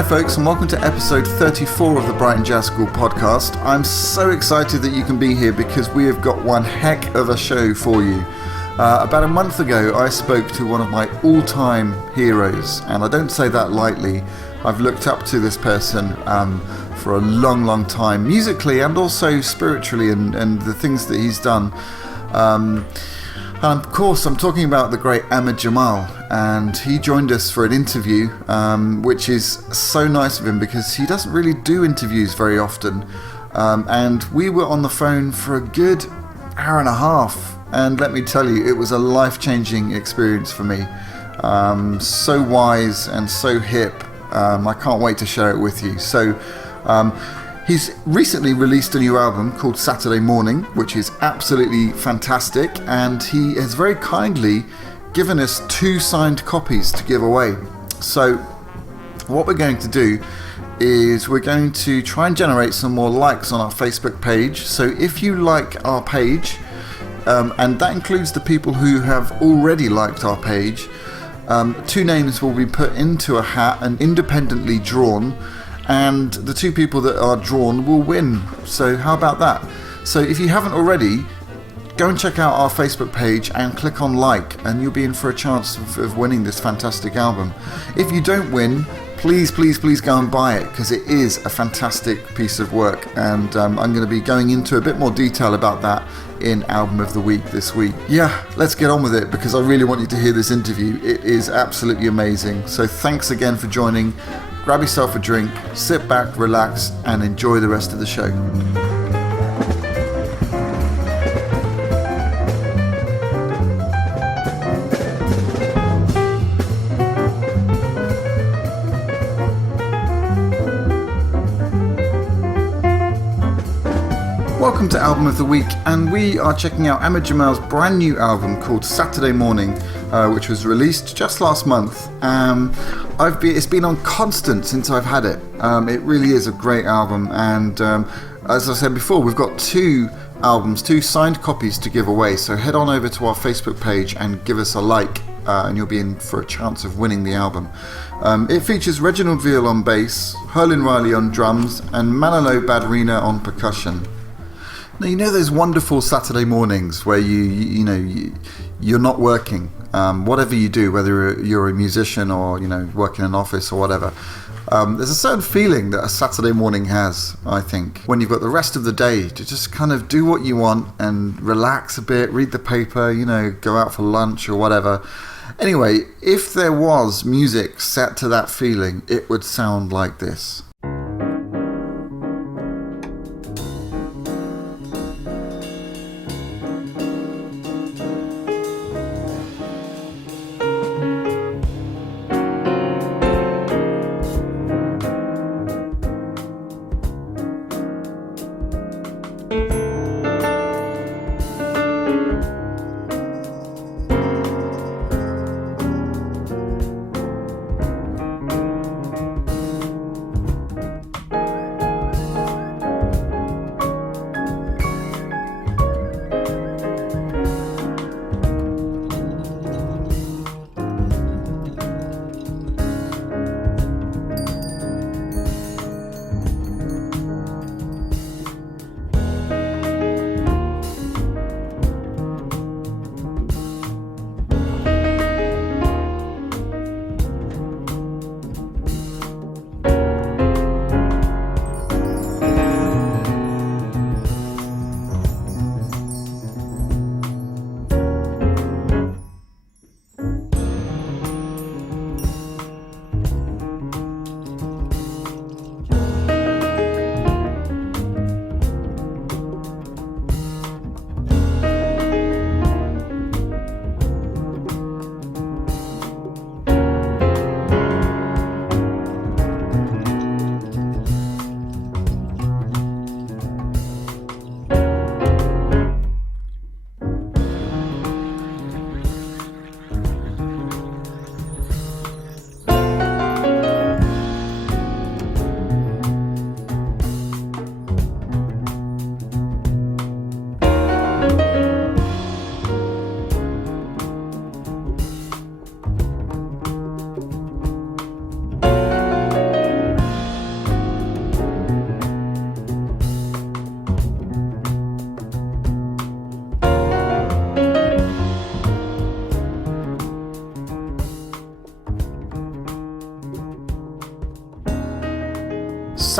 Hi folks, and welcome to episode 34 of the Brighton Jazz School podcast. I'm so excited that you can be here because we have got one heck of a show for you. About a month ago I spoke to one of my all-time heroes, and I don't say that lightly. I've looked up to this person for a long time, musically and also spiritually, and the things that he's done. And of course, I'm talking about the great Ahmed Jamal, and he joined us for an interview, which is so nice of him because he doesn't really do interviews very often. And we were on the phone for a good hour and a half, and let me tell you, it was a life-changing experience for me. So wise and so hip. I can't wait to share it with you. So, he's recently released a new album called Saturday Morning, which is absolutely fantastic, and he has very kindly given us 2 signed copies to give away. So what we're going to do is we're going to try and generate some more likes on our Facebook page. So if you like our page, and that includes the people who have already liked our page, 2 names will be put into a hat and independently drawn, and the 2 people that are drawn will win. So how about that? So if you haven't already, go and check out our Facebook page and click on like, and you'll be in for a chance of winning this fantastic album. If you don't win, please go and buy it, because it is a fantastic piece of work, and I'm going to be going into a bit more detail about that in Album of the Week this week. Yeah, let's get on with it, because I really want you to hear this interview. It is absolutely amazing. So thanks again for joining. Grab yourself a drink, sit back, relax, and enjoy the rest of the show. Welcome to Album of the Week, and we are checking out Ahmed Jamal's brand new album called Saturday Morning, which was released just last month. It's been on constant since I've had it. It really is a great album, and as I said before, we've got 2 albums, 2 signed copies to give away, so head on over to our Facebook page and give us a like, and you'll be in for a chance of winning the album. It features Reginald Veal on bass, Haerle Riley on drums, and Manolo Badrina on percussion. Now, you know those wonderful Saturday mornings where you're not working, whatever you do, whether you're a musician or work in an office or whatever. There's a certain feeling that a Saturday morning has, I think, when you've got the rest of the day to just kind of do what you want and relax a bit, read the paper, go out for lunch or whatever. Anyway, if there was music set to that feeling, it would sound like this.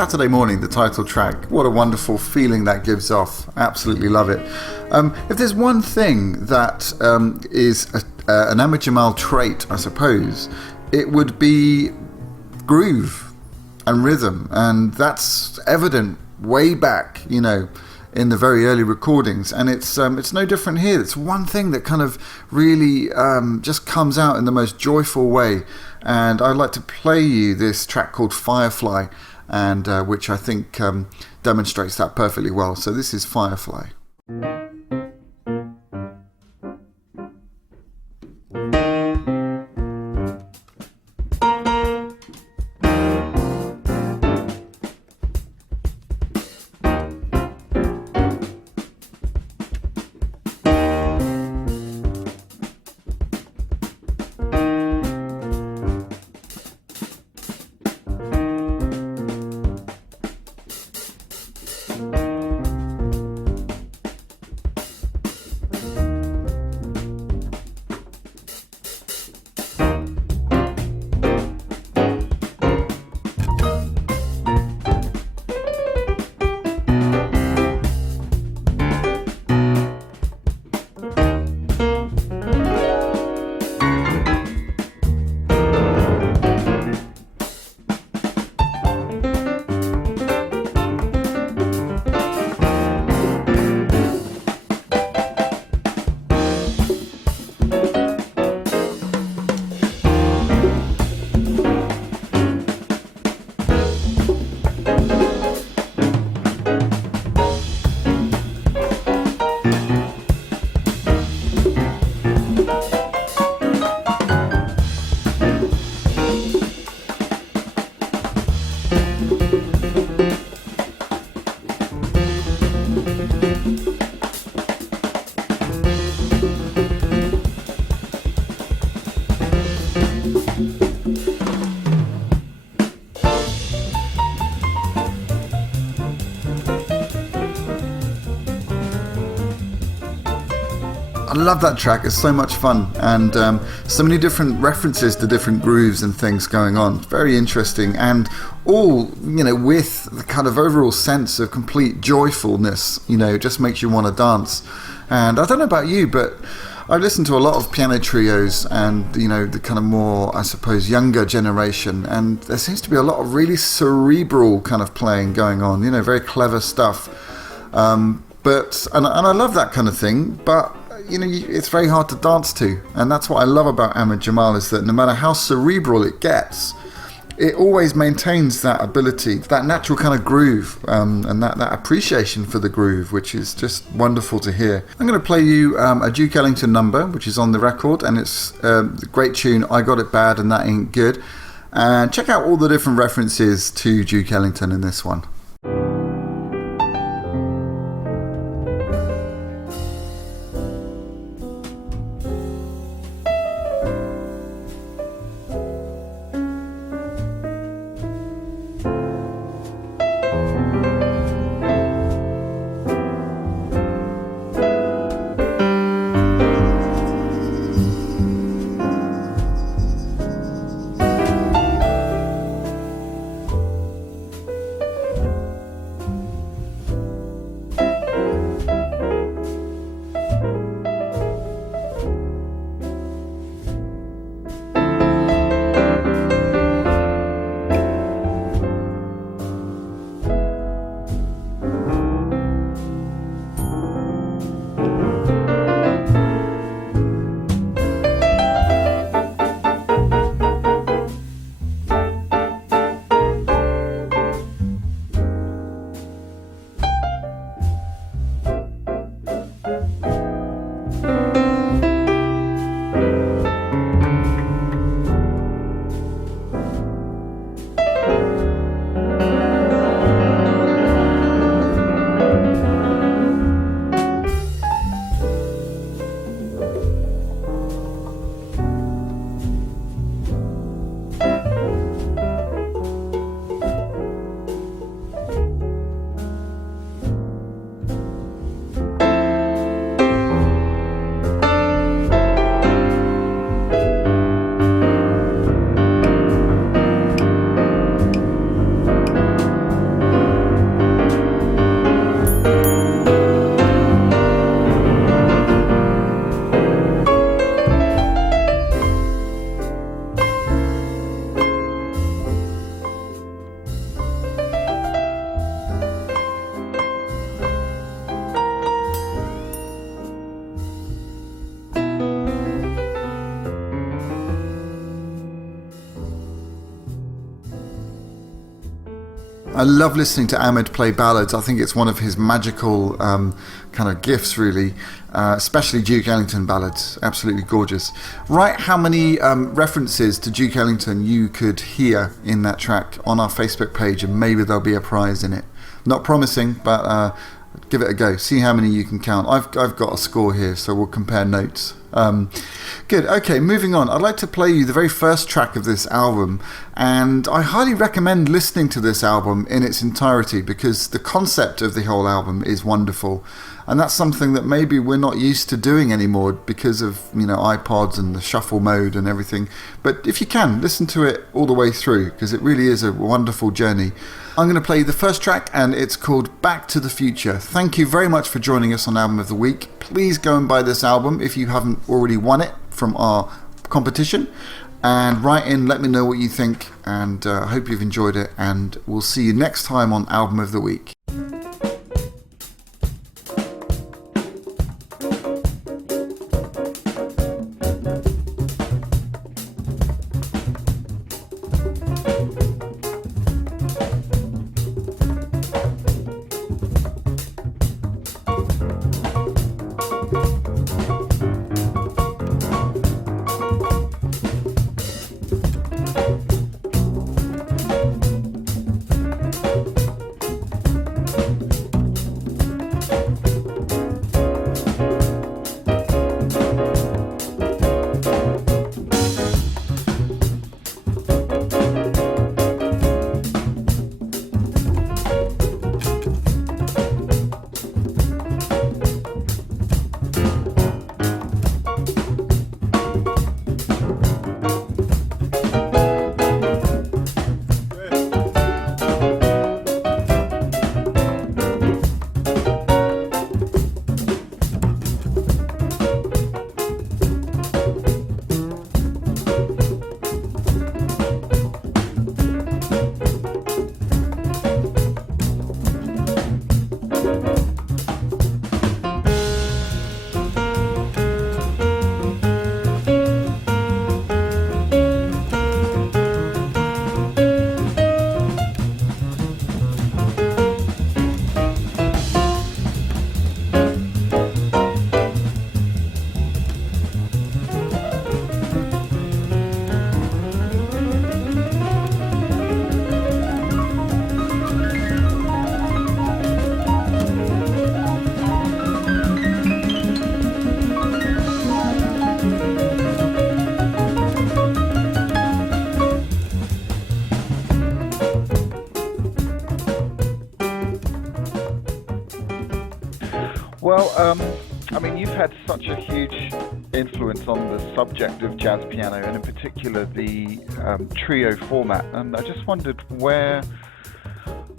Saturday Morning, the title track. What a wonderful feeling that gives off. Absolutely love it. If there's one thing that is an Ahmad Jamal trait, I suppose, it would be groove and rhythm, and that's evident way back, you know, in the very early recordings, and it's no different here. It's one thing that kind of really just comes out in the most joyful way, and I'd like to play you this track called Firefly, and which I think demonstrates that perfectly well. So this is Firefly. I love that track. It's so much fun, and so many different references to different grooves and things going on. Very interesting, and all, you know, with the kind of overall sense of complete joyfulness. You know, just makes you want to dance. And I don't know about you, but I listen to a lot of piano trios and, you know, the kind of more, I suppose, younger generation, and there seems to be a lot of really cerebral kind of playing going on, you know, very clever stuff. But I love that kind of thing, but you know, it's very hard to dance to, and that's what I love about Ahmad Jamal, is that no matter how cerebral it gets, it always maintains that ability, that natural kind of groove, and that appreciation for the groove, which is just wonderful to hear. I'm going to play you a Duke Ellington number, which is on the record, and it's the great tune, I Got It Bad and That Ain't Good. And check out all the different references to Duke Ellington in this one. I love listening to Ahmed play ballads. I think it's one of his magical kind of gifts, really, especially Duke Ellington ballads. Absolutely gorgeous. Write how many references to Duke Ellington you could hear in that track on our Facebook page, and maybe there'll be a prize in it. Not promising, but give it a go. See how many you can count. I've got a score here, so we'll compare notes. Good. Okay, moving on. I'd like to play you the very first track of this album, and I highly recommend listening to this album in its entirety because the concept of the whole album is wonderful, and that's something that maybe we're not used to doing anymore because of, you know, iPods and the shuffle mode and everything. But if you can, listen to it all the way through because it really is a wonderful journey. I'm going to play the first track, and it's called Back to the Future. Thank you very much for joining us on Album of the Week. Please go and buy this album if you haven't already won it from our competition. And write in, let me know what you think, and I hope you've enjoyed it. And we'll see you next time on Album of the Week. Well, I mean, you've had such a huge influence on the subject of jazz piano, and in particular the trio format, and I just wondered where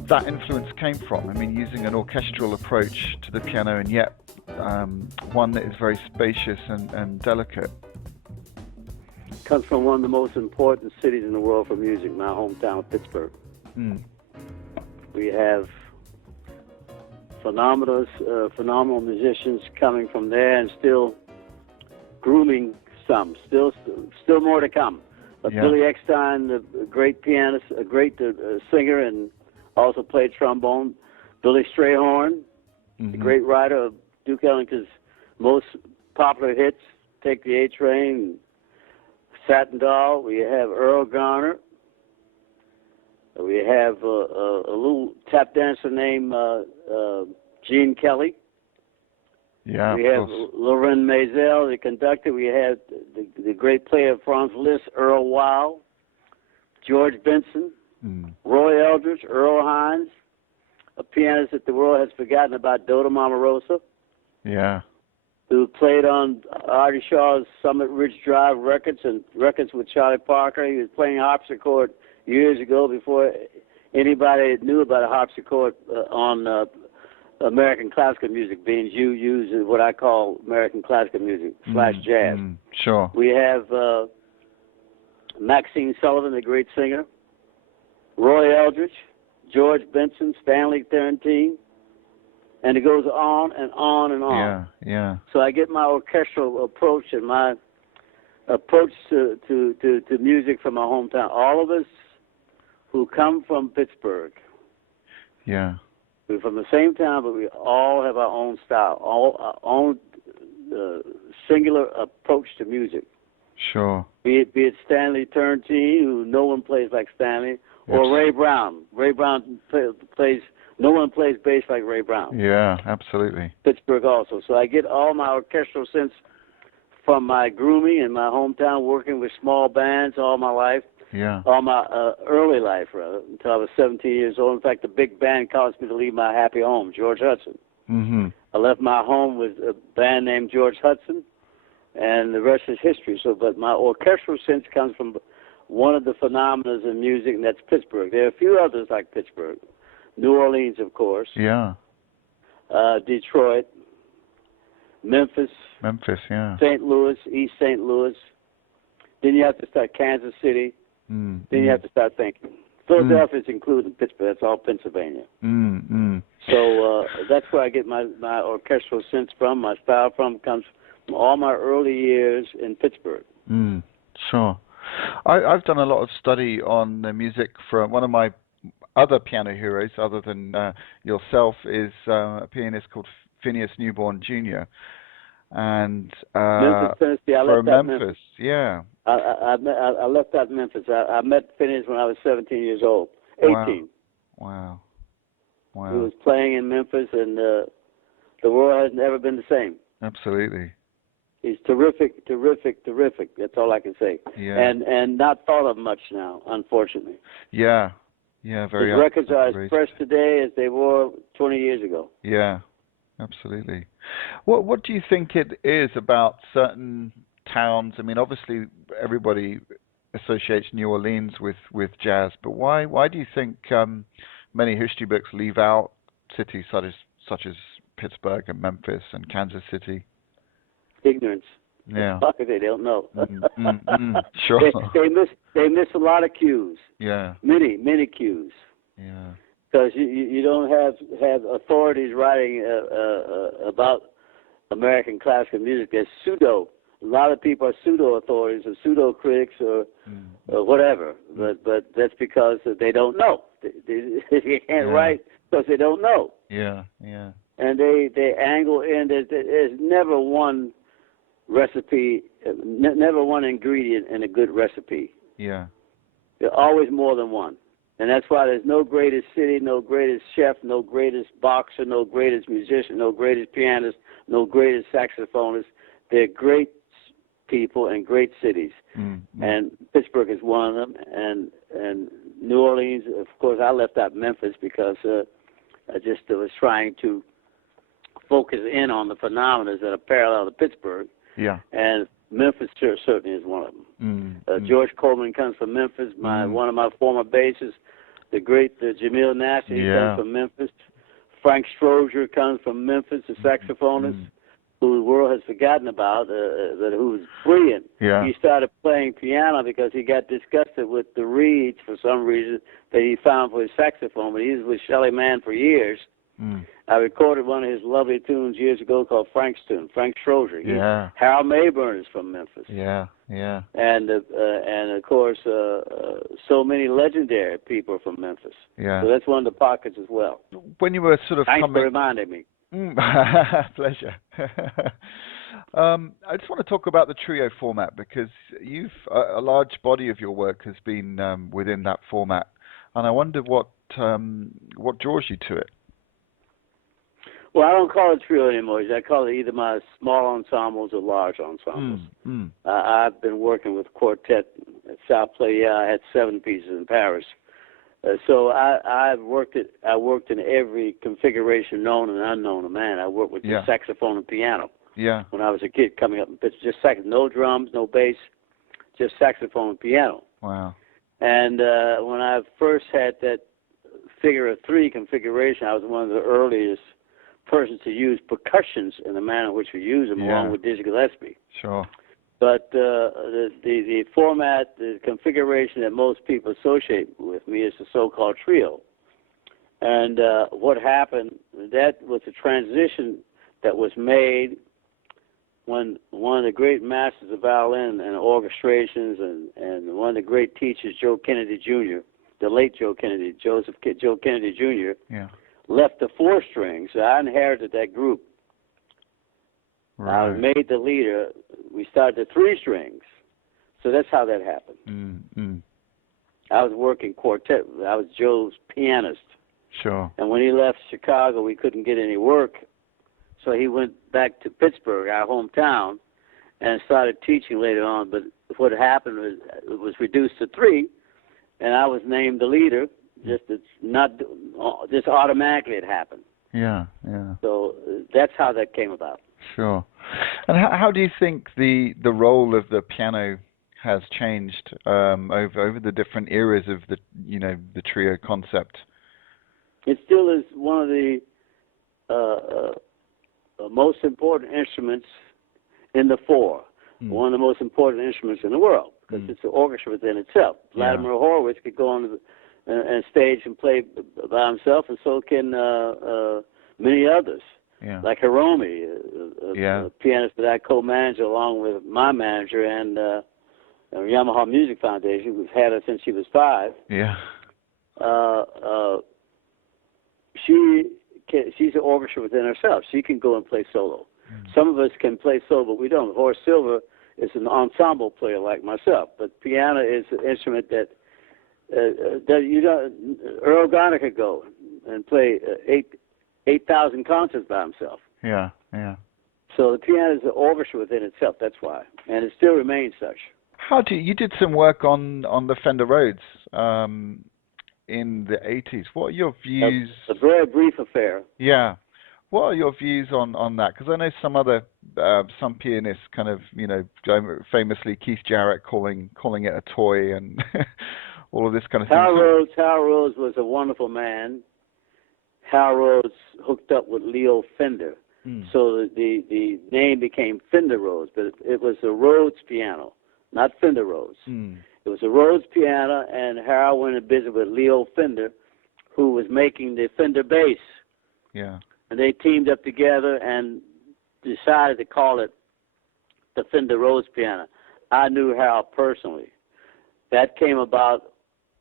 that influence came from. I mean, using an orchestral approach to the piano, and yet one that is very spacious and delicate. Comes from one of the most important cities in the world for music, my hometown of Pittsburgh. We have phenomenal musicians coming from there, and still grooming some. Still more to come. But Yeah. Billy Eckstein, a great pianist, a great singer, and also played trombone. Billy Strayhorn, the great writer of Duke Ellington's most popular hits, "Take the A Train," "Satin Doll." We have Earl Garner. We have a little tap dancer named Gene Kelly. Yeah, We of have course. Loren Maisel, the conductor. We have the great player Franz Liszt, Earl Weil, George Benson, Roy Eldridge, Earl Hines, a pianist that the world has forgotten about, Dodo Mamarosa, Yeah. who played on Artie Shaw's Summit Ridge Drive records and records with Charlie Parker. He was playing harpsichord years ago before anybody knew about a harpsichord on American classical music being used in what I call American classical music / jazz. Sure. We have Maxine Sullivan, the great singer, Roy Eldridge, George Benson, Stanley Tarantine, and it goes on and on and on. Yeah, yeah. So I get my orchestral approach and my approach to music from my hometown. All of us who come from Pittsburgh Yeah. We're from the same town, but we all have our own style, all our own singular approach to music. Sure. Be it Stanley Turrentine, who no one plays like Stanley, or Ray Brown. Ray Brown plays. No one plays bass like Ray Brown. Yeah, absolutely. Pittsburgh also. So I get all my orchestral sense from my grooming in my hometown, working with small bands all my life. Yeah. All my early life, rather, until I was 17 years old. In fact, the big band caused me to leave my happy home, George Hudson. Mm-hmm. I left my home with a band named George Hudson, and the rest is history. So, but my orchestral sense comes from one of the phenomena in music, and that's Pittsburgh. There are a few others like Pittsburgh. New Orleans, of course. Yeah. Detroit. Memphis. Yeah. St. Louis, East St. Louis. Then you have to start Kansas City. Then you have to start thinking. Philadelphia's included Pittsburgh. That's all Pennsylvania. So that's where I get my orchestral sense from. My style comes from all my early years in Pittsburgh. Sure. I've done a lot of study on the music from one of my other piano heroes, other than yourself, is a pianist called Phineas Newborn Jr. And Memphis, Tennessee. I left Memphis. Yeah. I left out Memphis. I met Phineas when I was 17 years old. 18. Wow. He was playing in Memphis, and the world has never been the same. Absolutely. He's terrific, terrific, terrific. That's all I can say. Yeah. And not thought of much now, unfortunately. Yeah. Yeah, very. His records are as fresh today as they were 20 years ago. Yeah, absolutely. What do you think it is about certain towns? I mean, obviously everybody associates New Orleans with jazz, but why do you think many history books leave out cities such as Pittsburgh and Memphis and Kansas City? Ignorance. Yeah. They don't know. Sure. They miss a lot of cues. Yeah. Many cues. Yeah. Because you don't have authorities writing about American classical music. There's pseudo. A lot of people are pseudo authorities or pseudo critics or whatever. But that's because they don't know. They can't write because they don't know. Yeah. Yeah. And they angle in. There's never one recipe, never one ingredient in a good recipe. Yeah. There's always more than one. And that's why there's no greatest city, no greatest chef, no greatest boxer, no greatest musician, no greatest pianist, no greatest saxophonist. They're great people and great cities. And Pittsburgh is one of them. And New Orleans, of course, I left out Memphis because I just was trying to focus in on the phenomena that are parallel to Pittsburgh. Yeah. And Memphis certainly is one of them. George Coleman comes from Memphis. One of my former bassists, the great Jamil Nasser, he comes from Memphis. Frank Strozier comes from Memphis, a saxophonist who the world has forgotten about, but who was brilliant. Yeah. He started playing piano because he got disgusted with the reeds for some reason that he found for his saxophone, but he was with Shelly Manne for years. I recorded one of his lovely tunes years ago called Frank's Tune, Frank Strozier. Haerle Mayburn is from Memphis. Yeah. And of course, so many legendary people from Memphis. Yeah. So that's one of the pockets as well. When you were sort of Thanks for reminding me. Pleasure. I just want to talk about the trio format because you've a large body of your work has been within that format, and I wonder what draws you to it. Well, I don't call it trio anymore. I call it either my small ensembles or large ensembles. I've been working with quartet at South Play. I had 7 pieces in Paris. So I worked in every configuration known and unknown to man. I worked with just saxophone and piano. Yeah. When I was a kid coming up in Pittsburgh, just sax, no drums, no bass, just saxophone and piano. Wow. And when I first had that figure of 3 configuration, I was one of the earliest persons to use percussions in the manner in which we use them, along with Dizzy Gillespie. Sure. But the format, the configuration that most people associate with me is the so-called trio. And what happened, that was a transition that was made when one of the great masters of violin and orchestrations and one of the great teachers, Joe Kennedy Jr., the late Joe Kennedy, Joe Kennedy Jr. Yeah. left the 4 strings. So I inherited that group. Right. I was made the leader. We started the 3 strings. So that's how that happened. I was working quartet. I was Joe's pianist. Sure. And when he left Chicago, we couldn't get any work. So he went back to Pittsburgh, our hometown, and started teaching later on. But what happened was it was reduced to 3, and I was named the leader. Just automatically it happened. Yeah, yeah. So that's how that came about. Sure. And how do you think the role of the piano has changed over the different eras of the trio concept? It still is one of the most important instruments in the 4. One of the most important instruments in the world, because it's an orchestra within itself. Vladimir Horowitz could go on and stage and play by himself, and so can many others, like Haerle, a pianist that I co-manage along with my manager and Yamaha Music Foundation, who's had her since she was 5. Yeah. She's an orchestra within herself. She can go and play solo. Some of us can play solo, but we don't. Horace Silver is an ensemble player like myself, but piano is an instrument that Earl Garner could go and play 8,000 concerts by himself. Yeah, yeah. So the piano is an orchestra within itself. That's why, and it still remains such. You did some work on the Fender Rhodes in the 80s. What are your views? A very brief affair. Yeah. What are your views on that? Because I know some pianists kind of, famously Keith Jarrett calling it a toy and all of this kind of thing. Hal Rhodes was a wonderful man. Hal Rhodes hooked up with Leo Fender. So the name became Fender Rhodes, but it was a Rhodes piano, not Fender Rhodes. It was a Rhodes piano, and Hal went and visited with Leo Fender, who was making the Fender bass. Yeah. And they teamed up together and decided to call it the Fender Rhodes piano. I knew Hal personally. That came about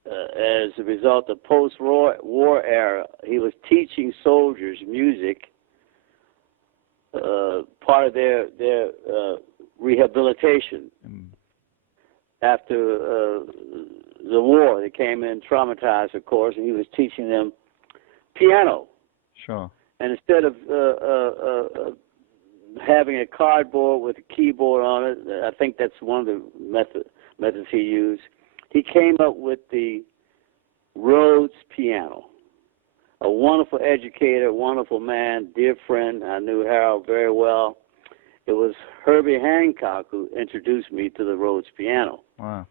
as a result of post-war era. He was teaching soldiers music, part of their rehabilitation. After the war, they came in traumatized, of course, and he was teaching them piano. Sure. And instead of having a cardboard with a keyboard on it, I think that's one of the methods he used, he came up with the Rhodes piano. A wonderful educator, wonderful man, dear friend. I knew Harold very well. It was Herbie Hancock who introduced me to the Rhodes piano. Wow.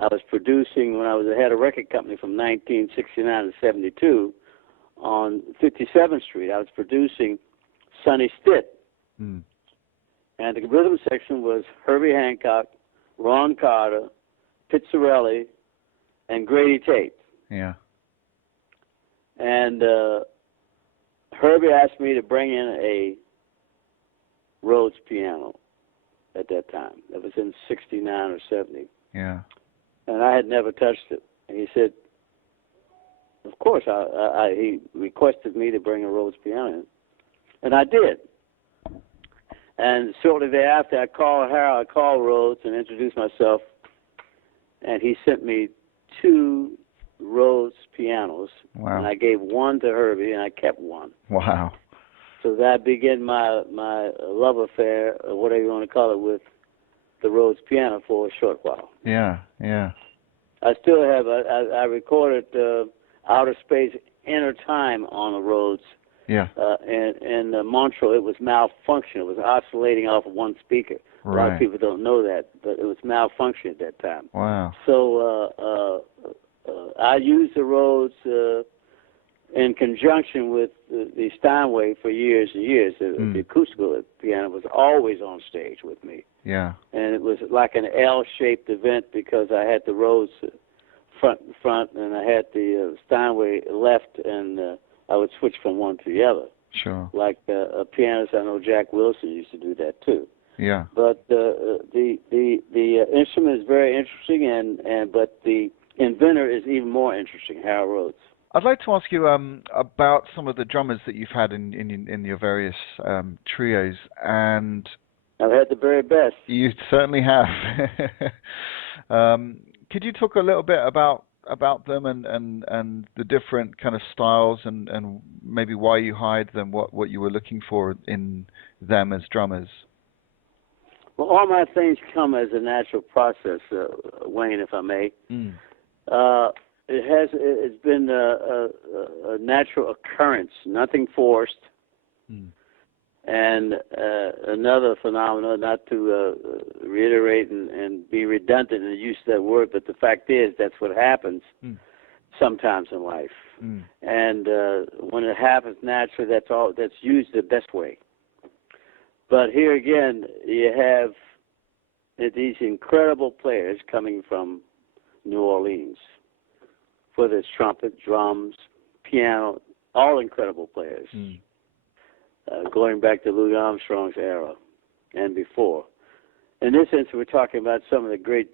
I was producing when I was head of a record company from 1969 to 72. On 57th Street, I was producing Sonny Stitt. And the rhythm section was Herbie Hancock, Ron Carter, Pizzarelli, and Grady Tate. Yeah. And Herbie asked me to bring in a Rhodes piano at that time. That was in 69 or 70. Yeah. And I had never touched it. And he said, of course, he requested me to bring a Rhodes piano in, and I did. And shortly thereafter, I called Rhodes and introduced myself, and he sent me 2 Rhodes pianos. Wow. And I gave one to Herbie, and I kept one. Wow. So that began my love affair, or whatever you want to call it, with the Rhodes piano for a short while. Yeah, yeah. I still have. I recorded Outer Space, Inner Time on the Rhodes. Yeah. In Montreux, it was malfunction. It was oscillating off of one speaker. Right. A lot of people don't know that, but it was malfunction at that time. Wow. So I used the Rhodes in conjunction with the Steinway for years and years. The acoustical piano was always on stage with me. Yeah. And it was like an L-shaped event because I had the Rhodes front, and I had the Steinway left, and I would switch from one to the other. Sure. Like a pianist, I know Jack Wilson used to do that too. Yeah. But the instrument is very interesting, but the inventor is even more interesting, Harold Rhodes. I'd like to ask you about some of the drummers that you've had in your various trios, and I've had the very best. You certainly have. Could you talk a little bit about them and the different kind of styles and maybe why you hired them, what you were looking for in them as drummers? Well, all my things come as a natural process, Wayne, if I may. It's been a natural occurrence, nothing forced. And another phenomenon, not to reiterate and be redundant in the use of that word, but the fact is that's what happens sometimes in life. And when it happens naturally, that's used the best way. But here again, you have these incredible players coming from New Orleans, whether it's trumpet, drums, piano, all incredible players. Going back to Louis Armstrong's era and before. In this instance, we're talking about some of the great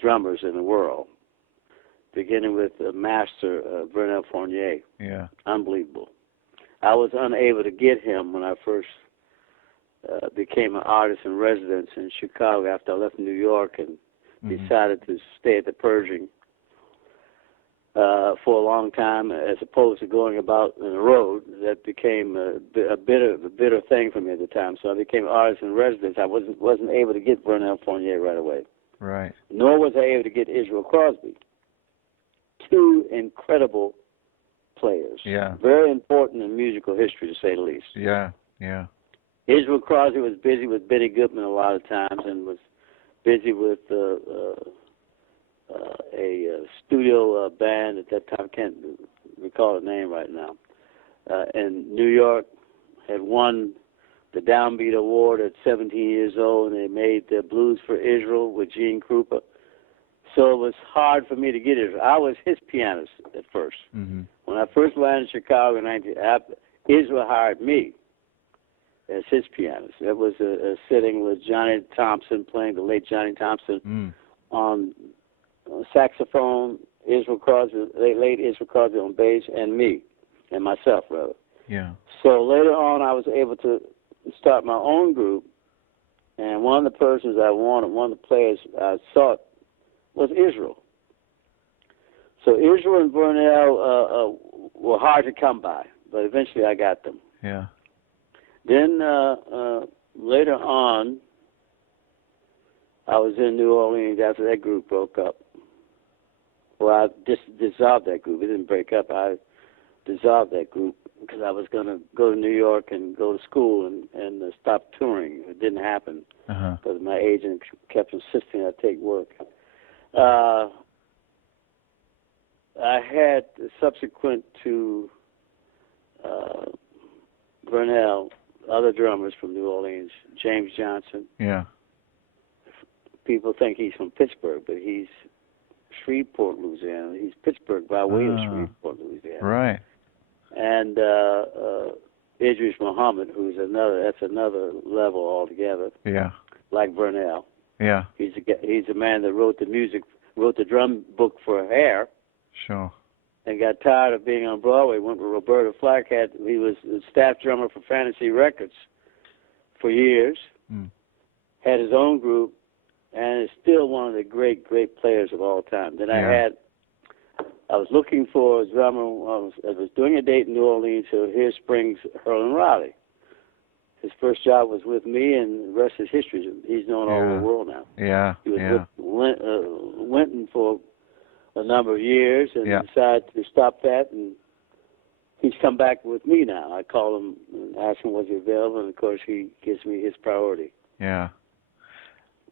drummers in the world, beginning with Master Vernel Fournier. Yeah. Unbelievable. I was unable to get him when I first became an artist in residence in Chicago after I left New York and decided to stay at the Pershing for a long time, as opposed to going about on the road. That became a bitter thing for me at the time. So I became an artist in residence. I wasn't able to get Vernel Fournier right away. Right. Nor was I able to get Israel Crosby. Two incredible players. Yeah. Very important in musical history, to say the least. Yeah. Yeah. Israel Crosby was busy with Benny Goodman a lot of times, and was busy with a studio band at that time. I can't recall the name right now. In New York, had won the Downbeat Award at 17 years old, and they made the Blues for Israel with Gene Krupa. So it was hard for me to get Israel. I was his pianist at first. When I first landed in Chicago in Israel hired me as his pianist. That was a sitting with Johnny Thompson, playing the late Johnny Thompson on saxophone, Israel Crosby, late Israel Crosby on bass, and me, and myself, rather. Yeah. So later on, I was able to start my own group, and one of the persons I wanted, one of the players I sought, was Israel. So Israel and Vernel were hard to come by, but eventually I got them. Yeah. Then later on, I was in New Orleans after that group broke up. Well, I dissolved that group. It didn't break up. I dissolved that group because I was going to go to New York and go to school and stop touring. It didn't happen because my agent kept insisting I take work. I had, subsequent to Vernel, other drummers from New Orleans, James Johnson. Yeah. People think he's from Pittsburgh, but he's Shreveport, Louisiana. He's Pittsburgh by way of Shreveport, Louisiana. Right. And Idris Muhammad, that's another level altogether. Yeah. Like Vernel. Yeah. He's a man that wrote the drum book for Haerle. Sure. And got tired of being on Broadway. Went with Roberta Flack. He was the staff drummer for Fantasy Records for years. Had his own group, and is still one of the great players of all time. Then I was looking for a drummer. I was doing a date in New Orleans, so here springs Haerle Riley. His first job was with me, and the rest is history. He's known all over the world now. Yeah. He was with Winton for a number of years, and decided to stop that, and he's come back with me now. I call him and ask him was he available, and of course he gives me his priority. Yeah.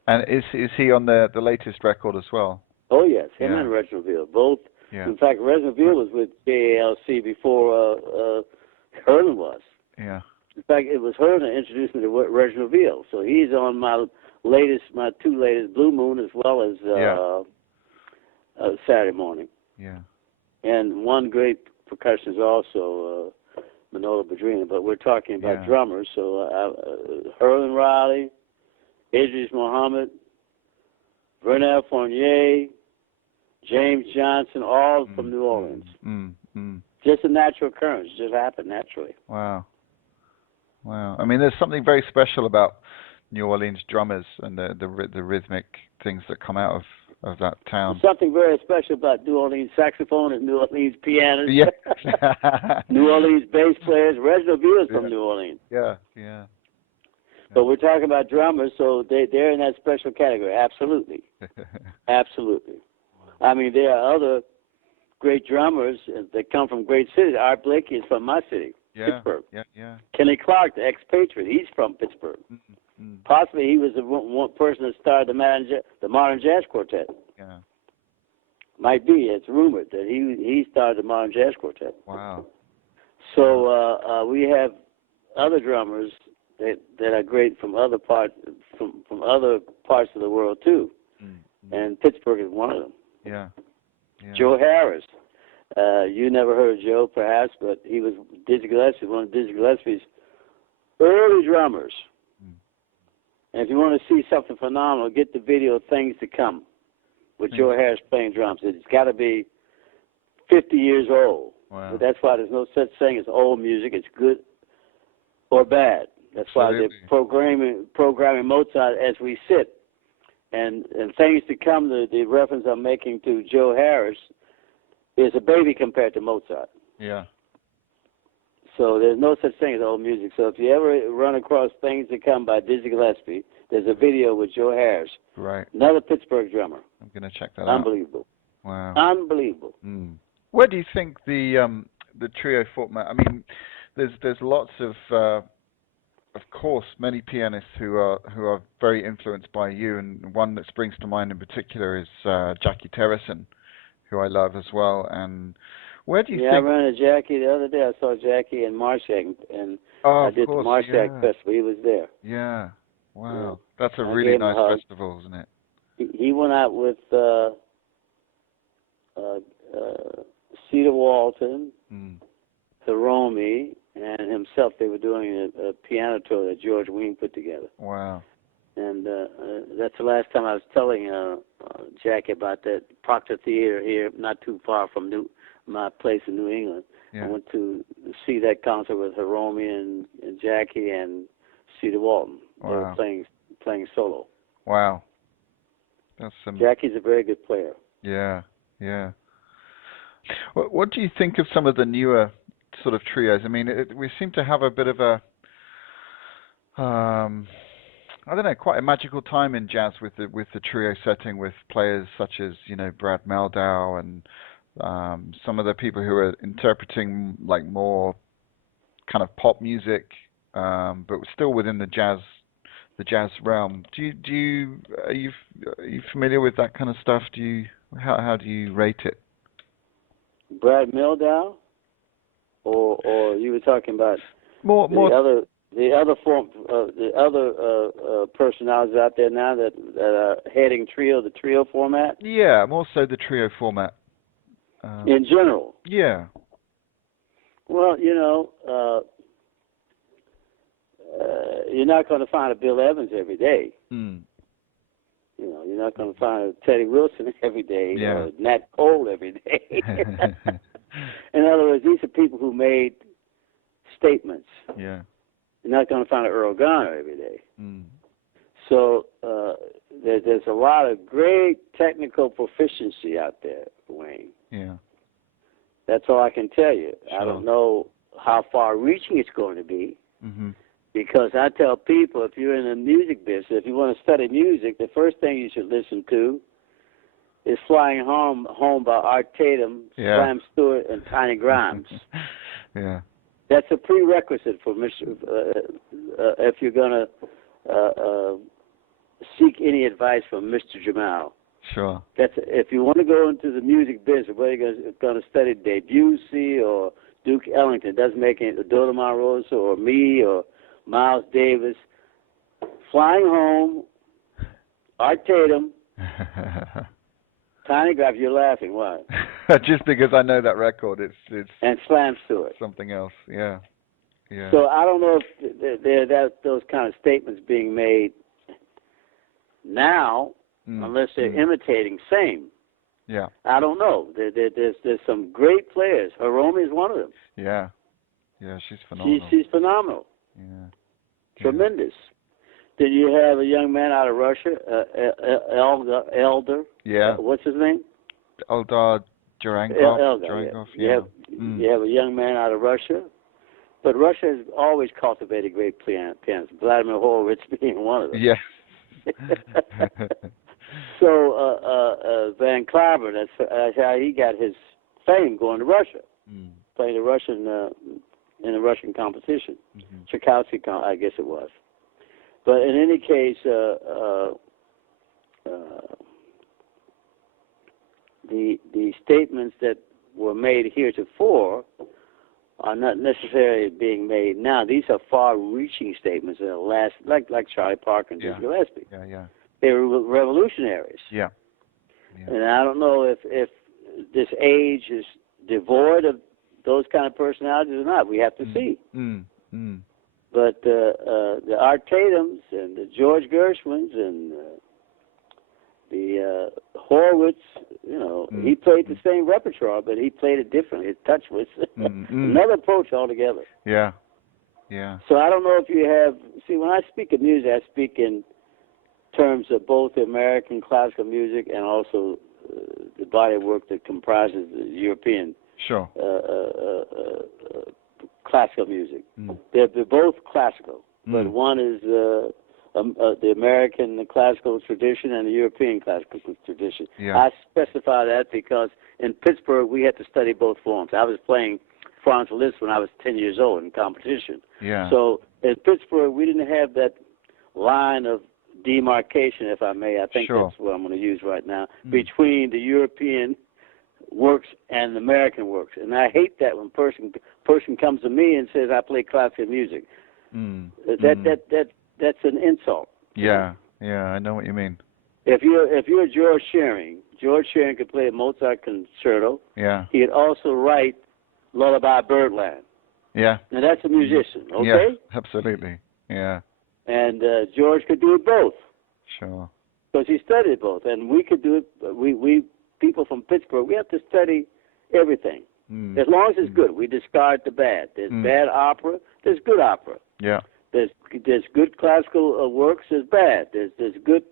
And is he on the latest record as well? Oh yes, him and Reginald Veal, both. Yeah. In fact, Reginald Veal was with JALC before Haerle was. Yeah. In fact, it was Haerle that introduced me to Reginald Veal, so he's on my two latest, Blue Moon as well as Saturday Morning. Yeah. And one great percussionist also, Manolo Badrina. But we're talking about drummers, so Haerle Riley, Idris Muhammad, Vernel Fournier, James Johnson, all from New Orleans. Just a natural occurrence. Just happened naturally. Wow. I mean, there's something very special about New Orleans drummers and the rhythmic things that come out of that town. There's something very special about New Orleans saxophonists, New Orleans pianists, Yeah. New Orleans bass players. Reginald Buell's from New Orleans. Yeah. But we're talking about drummers, so they're in that special category. Absolutely. Absolutely. I mean, there are other great drummers that come from great cities. Art Blakey is from my city, Pittsburgh. Yeah. Kenny Clark, the expatriate, he's from Pittsburgh. Possibly he was the one person that started the Modern Jazz Quartet. Yeah. Might be. It's rumored that he started the Modern Jazz Quartet. Wow. So we have other drummers that are great from other parts of the world too, and Pittsburgh is one of them. Yeah. Joe Harris. You never heard of Joe, perhaps, but he was Dizzy Gillespie, one of Dizzy Gillespie's early drummers. And if you want to see something phenomenal, get the video Things to Come with Joe Harris playing drums. It's got to be 50 years old. Wow. But that's why there's no such thing as old music. It's good or bad. That's why they're programming Mozart as we sit. And Things to Come, the reference I'm making to Joe Harris, is a baby compared to Mozart. Yeah. So there's no such thing as old music. So if you ever run across Things to Come by Dizzy Gillespie, there's a video with Joe Harris. Right. Another Pittsburgh drummer. I'm going to check that out. Unbelievable. Wow. Unbelievable. Where do you think the trio format? I mean, there's lots of course, many pianists who are very influenced by you, and one that springs to mind in particular is Jackie Terrison, who I love as well. And where do you think? I ran into Jackie the other day. I saw Jackie in Marshak, and I did the Marshak Festival. He was there. Yeah. Wow. That's a really nice festival, isn't it? He went out with Cedar Walton, Hiromi, and himself. They were doing a piano tour that George Wein put together. Wow. And that's the last time I was telling Jackie about that Proctor Theater here, not too far from my place in New England. Yeah. I went to see that concert with Hiromi and Jackie and Cedar Walton. Wow. They were playing solo. Wow. Jackie's a very good player. Yeah. What do you think of some of the newer sort of trios? I mean, we seem to have a bit of a, I don't know, quite a magical time in jazz with the trio setting, with players such as Brad Mehldau and some of the people who are interpreting like more kind of pop music, but still within the jazz realm. Are you familiar with that kind of stuff? How do you rate it? Brad Mehldau, or you were talking about more the other personalities out there now that are heading the trio format? Yeah, more so the trio format. In general? Yeah. Well, you're not going to find a Bill Evans every day. You're not going to find a Teddy Wilson every day, or Nat Cole every day. In other words, these are people who made statements. Yeah. You're not going to find an Earl Garner every day. So there's a lot of great technical proficiency out there, Wayne. Yeah. That's all I can tell you. Sure. I don't know how far-reaching it's going to be. Because I tell people, if you're in the music business, if you want to study music, the first thing you should listen to is Flying Home by Art Tatum, Slam Stewart, and Tiny Grimes. Yeah. That's a prerequisite for if you're going to seek any advice from Mr. Jamal. Sure. If you want to go into the music business, whether you're going to study Debussy or Duke Ellington, it doesn't make any, Dora Marosa or me or Miles Davis, Flying Home, Art Tatum, Tiny Grimes. You're laughing. Why? Just because I know that record. It's and Slam Stewart. Something else. Yeah. So I don't know if there are those kind of statements being made now, unless they're imitating same. Yeah. I don't know. There's some great players. Haerle is one of them. Yeah. Yeah, she's phenomenal. She's phenomenal. Yeah. Tremendous. Then you have a young man out of Russia, Elder. Yeah. What's his name? Eldar Jarangov. Jarangov, yeah. You have a young man out of Russia. But Russia has always cultivated great pianists, Vladimir Horowitz being one of them. Yeah. So Van Cliburn, that's how he got his fame, going to Russia, playing the Russian in a Russian competition, Tchaikovsky, I guess it was. But in any case, the statements that were made heretofore are not necessarily being made now. These are far-reaching statements that last, like Charlie Parker and Dizzy Gillespie. Yeah. They were revolutionaries. Yeah. And I don't know if this age is devoid of those kind of personalities or not. We have to see. But the Art Tatums and the George Gershwins and the Horowitz, he played the same repertoire, but he played it differently. His touch was another approach altogether. Yeah. So I don't know if you have... See, when I speak of music, I speak in terms of both the American classical music and also the body of work that comprises the European classical music. They're both classical, but one is the American classical tradition and the European classical tradition. Yeah. I specify that because in Pittsburgh we had to study both forms. I was playing Franz Liszt when I was 10 years old in competition. Yeah. So in Pittsburgh we didn't have that line of demarcation, if I may. I think that's what I'm going to use right now, between the European works and the American works. And I hate that when person comes to me and says I play classical music. That's an insult. Yeah, I know what you mean. If you're George Shearing could play a Mozart concerto. Yeah. He could also write Lullaby Birdland. Yeah. Now that's a musician, okay? Yeah, absolutely. Yeah. And George could do it both. Sure. Because he studied both, and we could do it. We people from Pittsburgh, we have to study everything. As long as it's good, we discard the bad. There's bad opera. There's good opera. Yeah. There's good classical works. There's bad. There's good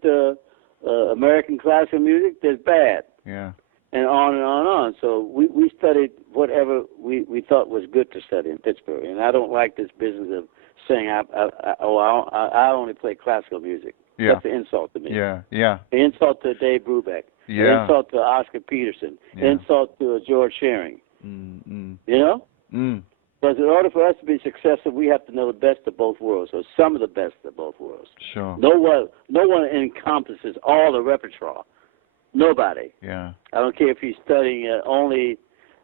American classical music. There's bad. Yeah. And on and on and on. So we studied whatever we thought was good to study in Pittsburgh. And I don't like this business of saying I only play classical music. Yeah. That's an insult to me. Yeah. An insult to Dave Brubeck. Yeah. An insult to Oscar Peterson. Yeah. An insult to George Shearing. You know? Because in order for us to be successful, we have to know the best of both worlds, or some of the best of both worlds. Sure. No one encompasses all the repertoire. Nobody. Yeah. I don't care if he's studying only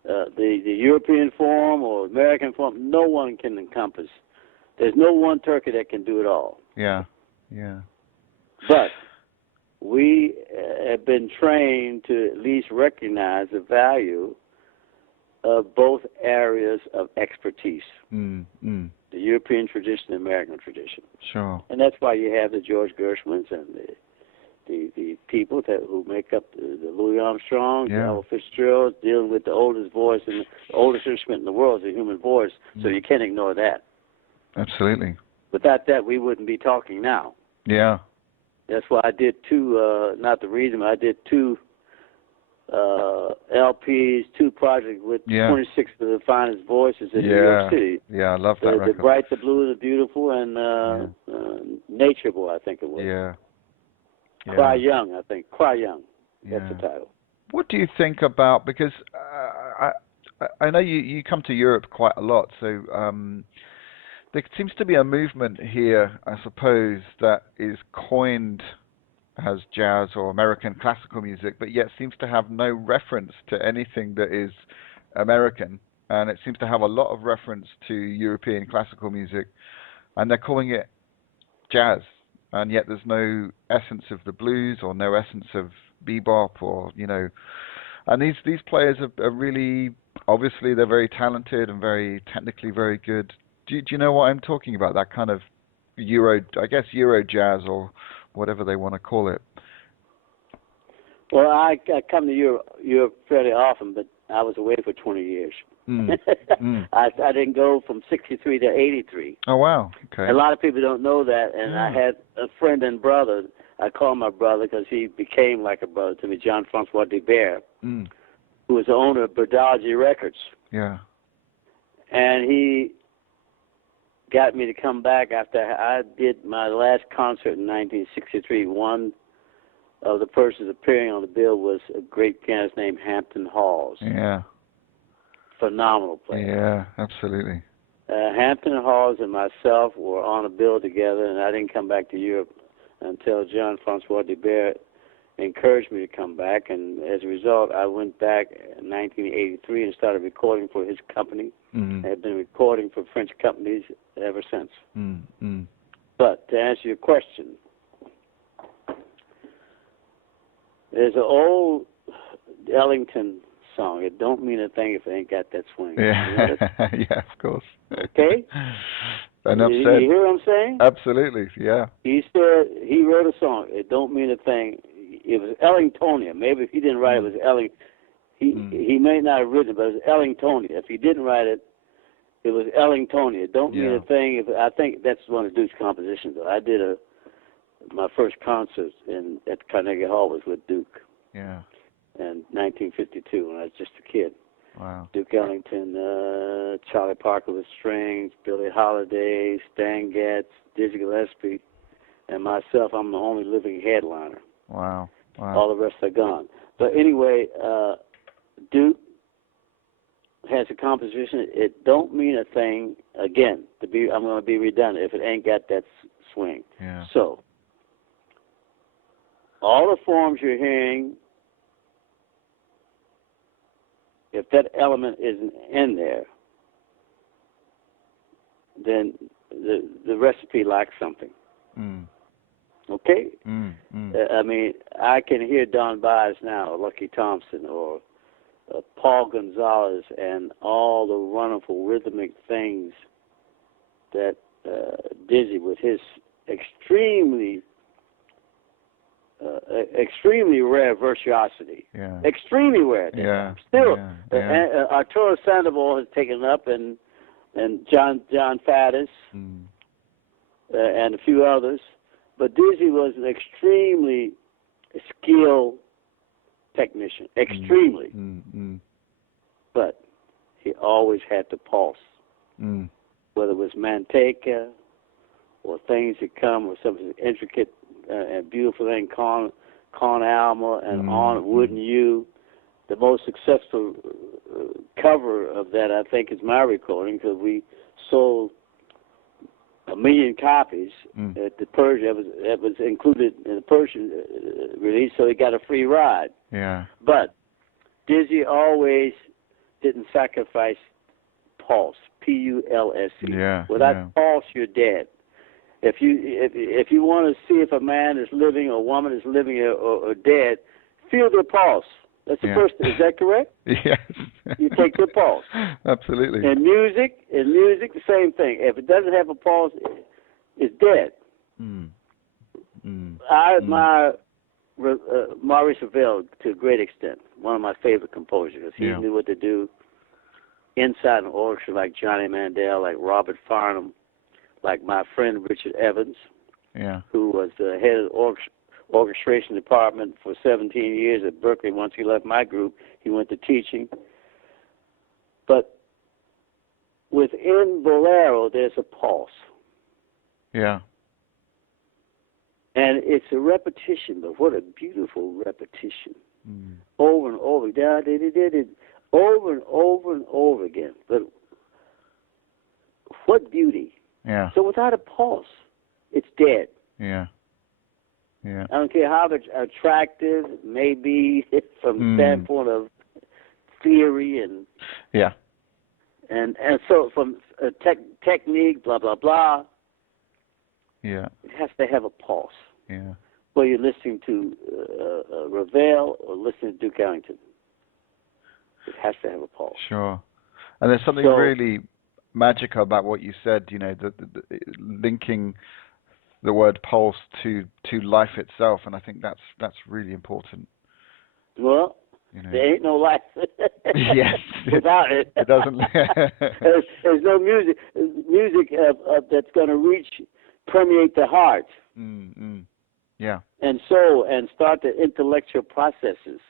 the European form or American form. No one can encompass. There's no one turkey that can do it all. Yeah. But we have been trained to at least recognize the value of both areas of expertise, the European tradition and the American tradition. Sure. And that's why you have the George Gershwins and the people who make up the Louis Armstrong, the Ella Fitzgerald, dealing with the oldest voice and the oldest instrument in the world is the human voice, so you can't ignore that. Absolutely. Without that, we wouldn't be talking now. Yeah. That's why I did two, not the reason, but I did two LPs, two projects with 26 of the finest voices in New York City. Yeah, I love that record. The Bright, the Blue, the Beautiful, and Nature Boy, I think it was. Yeah. Cry Young, I think. Cry Young. That's the title. What do you think about, because I know you come to Europe quite a lot, so there seems to be a movement here, I suppose, that is coined as jazz or American classical music, but yet seems to have no reference to anything that is American, and it seems to have a lot of reference to European classical music, and they're calling it jazz, and yet there's no essence of the blues or no essence of bebop, or and these players are really, obviously they're very talented and very technically very good. Do you know what I'm talking about? That kind of Euro jazz or whatever they want to call it. Well, I come to Europe fairly often, but I was away for 20 years. I didn't go from 63 to 83. Oh, wow. Okay. A lot of people don't know that, and I had a friend and brother. I call him my brother because he became like a brother to me, Jean-Francois Debert, who was the owner of Birdology Records. Yeah. And he got me to come back after I did my last concert in 1963. One of the persons appearing on the bill was a great pianist named Hampton Hawes. Yeah. Phenomenal player. Yeah, absolutely. Hampton Hawes and myself were on a bill together, and I didn't come back to Europe until Jean-Francois Debert encouraged me to come back, and as a result, I went back in 1983 and started recording for his company. I have been recording for French companies ever since. But to answer your question, there's an old Ellington song. It don't mean a thing if it ain't got that swing. Yeah, you know yeah, of course. Okay? Enough you said. hear what I'm saying? Absolutely, yeah. He said he wrote a song. It don't mean a thing. It was Ellingtonia. Maybe if he didn't write it, it was Elling. He may not have written it, but it was Ellingtonia. If he didn't write it, it was Ellingtonia. It don't mean a thing. I think that's one of Duke's compositions. Though. I did my first concert at Carnegie Hall was with Duke. Yeah. In 1952, when I was just a kid. Wow. Duke Ellington, Charlie Parker with strings, Billie Holiday, Stan Getz, Dizzy Gillespie, and myself. I'm the only living headliner. Wow. All the rest are gone. But anyway, Duke has a composition. It don't mean a thing. Again, I'm going to be redundant if it ain't got that swing. Yeah. So, all the forms you're hearing, if that element isn't in there, then the recipe lacks something. Okay? I mean, I can hear Don Byas now, or Lucky Thompson, or Paul Gonzalez, and all the wonderful rhythmic things that Dizzy, with his extremely rare virtuosity. Yeah. Extremely rare. Yeah. Still, Yeah. Arturo Sandoval has taken it up, and John Faddis, and a few others. But Dizzy was an extremely skilled technician. Extremely. But he always had to pulse. Whether it was Manteca or things that come with something intricate and beautiful thing, Con Alma and On Wouldn't You. The most successful cover of that, I think, is my recording, because we sold 1 million copies at the Persian. That was included in the Persian release, so he got a free ride. Yeah. But Dizzy always didn't sacrifice pulse, P-U-L-S-E. Yeah. Without pulse, you're dead. If you want to see if a man is living or a woman is living or dead, feel their pulse. That's the first thing. Is that correct? Yes. You take the pulse. Absolutely. In music, the same thing. If it doesn't have a pulse, it's dead. I admire Maurice Ravel to a great extent. One of my favorite composers. He knew what to do inside an orchestra, like Johnny Mandel, like Robert Farnham, like my friend Richard Evans, who was the head of the orchestration department for 17 years at Berkeley. Once he left my group, he went to teaching. But within Bolero, there's a pulse. Yeah. And it's a repetition, but what a beautiful repetition. Over and over, over and over and over again. But what beauty. Yeah. So without a pulse, it's dead. Yeah. Yeah. I don't care how attractive it may be from the standpoint of theory and so from technique, blah blah blah. Yeah. It has to have a pulse. Yeah. Whether you're listening to Ravel or listening to Duke Ellington, it has to have a pulse. Sure. And there's something really magical about what you said. You know, the linking the word pulse to life itself, and I think that's really important. Well, You know. there ain't no life Yes. without it. It doesn't. there's no music that's going to permeate the heart Yeah. and soul and start the intellectual processes.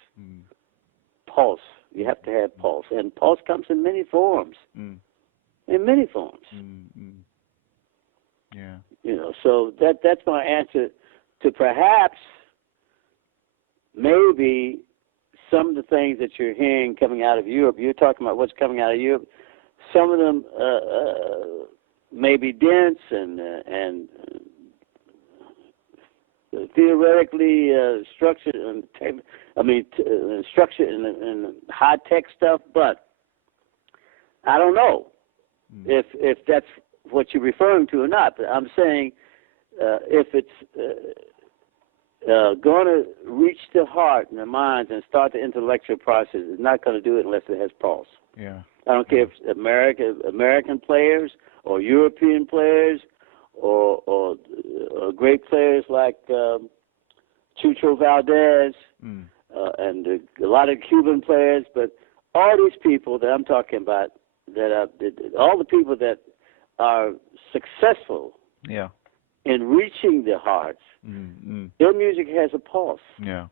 Pulse. You have to have pulse, and pulse comes in many forms. In many forms. Yeah. You know, so that's my answer to perhaps maybe some of the things that you're hearing coming out of Europe. You're talking about what's coming out of Europe. Some of them may be dense and theoretically structured. Structured and high tech stuff. But I don't know if that's what you're referring to or not. But I'm saying if it's going to reach the heart and the minds and start the intellectual process, it's not going to do it unless it has pulse. Yeah. I don't care if it's American players or European players or great players like Chucho Valdez and a lot of Cuban players, but all these people that I'm talking about, all the people that are successful in reaching the hearts, their music has a pulse. Yeah.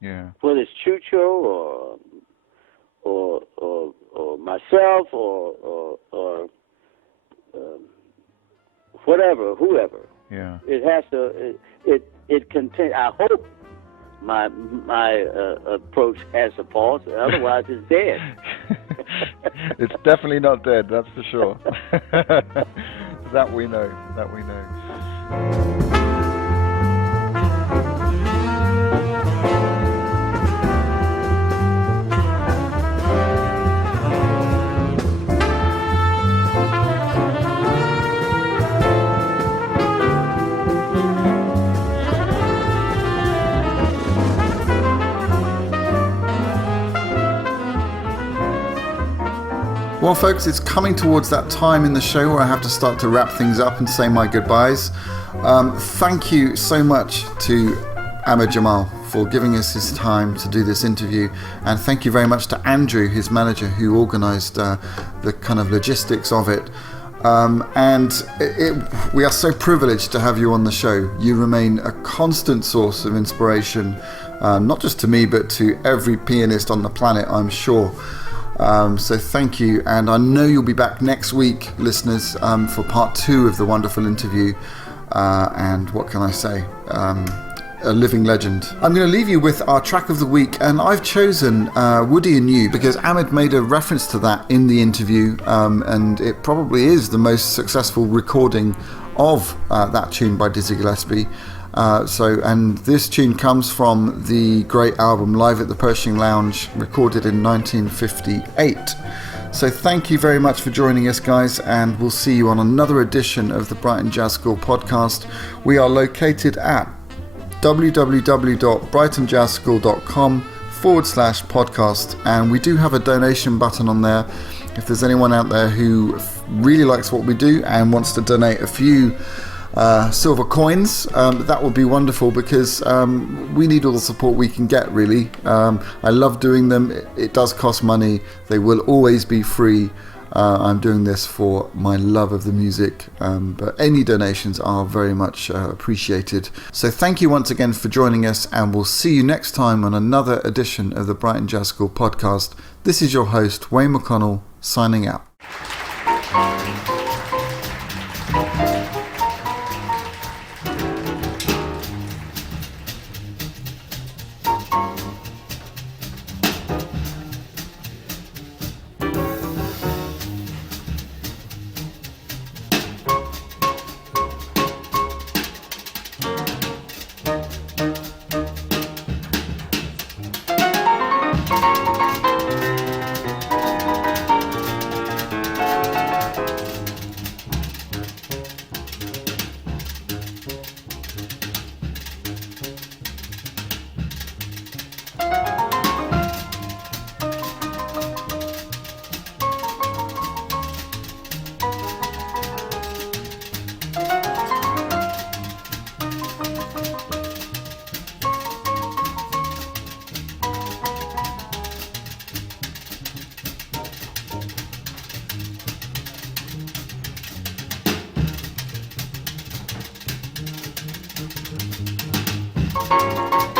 Yeah. Whether it's Chucho or myself or whatever, whoever. Yeah. It has to. It contains. I hope my approach has a pulse. Otherwise, it's dead. It's definitely not dead. That's for sure. That we know. That we know. Well, folks, it's coming towards that time in the show where I have to start to wrap things up and say my goodbyes. Thank you so much to Ahmed Jamal for giving us his time to do this interview, and thank you very much to Andrew, his manager, who organised the kind of logistics of it. We are so privileged to have you on the show. You remain a constant source of inspiration, not just to me, but to every pianist on the planet, I'm sure. So thank you, and I know you'll be back next week, listeners, for part 2 of the wonderful interview. And what can I say? A living legend. I'm going to leave you with our track of the week, and I've chosen Woody and You because Ahmed made a reference to that in the interview, and it probably is the most successful recording of that tune by Dizzy Gillespie. And this tune comes from the great album Live at the Pershing Lounge, recorded in 1958. So thank you very much for joining us, guys, and we'll see you on another edition of the Brighton Jazz School podcast. We are located at www.brightonjazzschool.com/podcast, and we do have a donation button on there. If there's anyone out there who really likes what we do and wants to donate a few silver coins, that would be wonderful, because we need all the support we can get, really. I love doing them. It does cost money. They will always be free. I'm doing this for my love of the music, but any donations are very much appreciated. So thank you once again for joining us, and we'll see you next time on another edition of the Brighton Jazz School podcast. This is your host, Wayne McConnell, signing out. Bye.